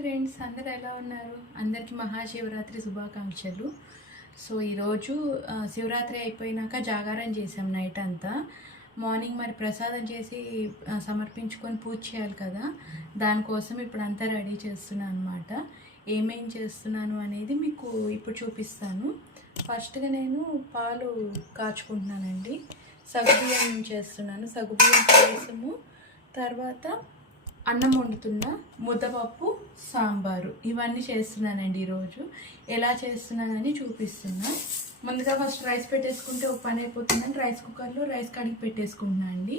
Friends అందరు ఎలా ఉన్నారు? అందరికీ మహాశివరాత్రి శుభాకాంక్షలు. సో ఈరోజు శివరాత్రి అయిపోయినాక జాగారం చేసాం నైట్ అంతా. మార్నింగ్ మరి ప్రసాదం చేసి సమర్పించుకొని పూజ చేయాలి కదా. దానికోసం ఇప్పుడు అంతా రెడీ చేస్తున్నాను అనమాట ఏమేం చేస్తున్నాను అనేది మీకు ఇప్పుడు చూపిస్తాను. ఫస్ట్గా నేను పాలు కాచుకుంటున్నానండి. సగ్గుబియ్యం చేస్తున్నాను. సగ్గుబియ్యం కోసము తర్వాత అన్నం వండుతున్న ముద్దపప్పు సాంబారు. ఇవన్నీ చేస్తున్నానండి ఈరోజు. ఎలా చేస్తున్నానని చూపిస్తున్నా. ముందుగా ఫస్ట్ రైస్ పెట్టేసుకుంటే ఒక పని అయిపోతుందని రైస్ కుక్కర్లో రైస్ కడిగి పెట్టేసుకుంటున్నా అండి.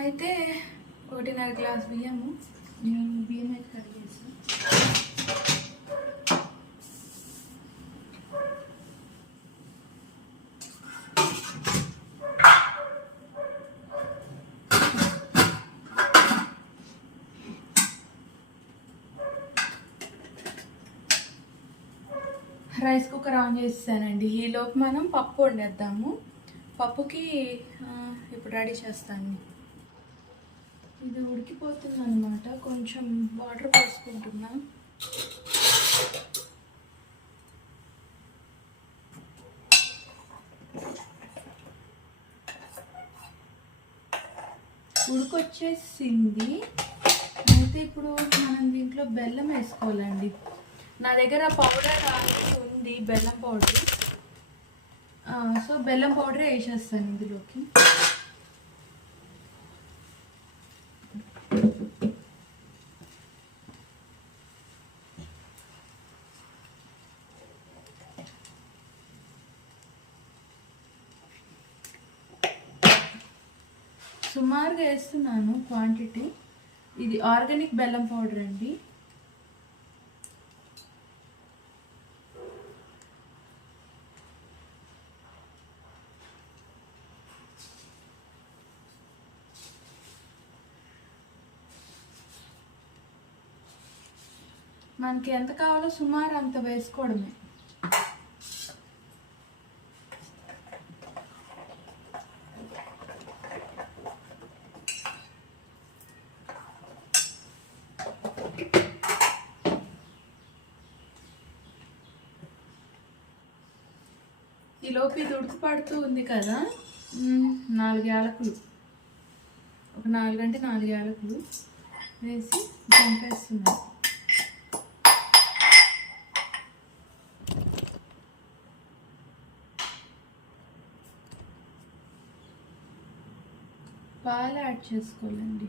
అయితే ఒకటిన్నర గ్లాస్ బియ్యము. నేను బియ్యం అయితే కడిగేసాను రైస్ కుక్కర్ ఆన్ చేస్తానండి ఈలోపు మనం పప్పు వండేద్దాము. పప్పుకి ఇప్పుడు రెడీ చేస్తాను. ఇది ఉడికిపోతుంది అనమాట కొంచెం వాటర్ పోసుకుంటున్నా. ఉడికొచ్చేసింది. అయితే ఇప్పుడు మనం దీంట్లో బెల్లం వేసుకోవాలండి. నా దగ్గర పౌడర్ ఇది బెల్లం పౌడర్. సో బెల్లం పౌడర్ వేసేస్తాను ఇందులోకి. సుమారుగా వేస్తున్నాను క్వాంటిటీ. ఇది ఆర్గానిక్ బెల్లం పౌడర్ అండి. మనకి ఎంత కావాలో సుమారు అంత వేసుకోవడమే. ఈ లోపు ఇది ఉడుకుపడుతూ ఉంది కదా? నాలుగు యాలకులు. ఒక నాలుగు అంటే నాలుగు యాలకులు వేసి చంపేస్తున్నాను పాలు యాడ్ చేసుకోవాలండి.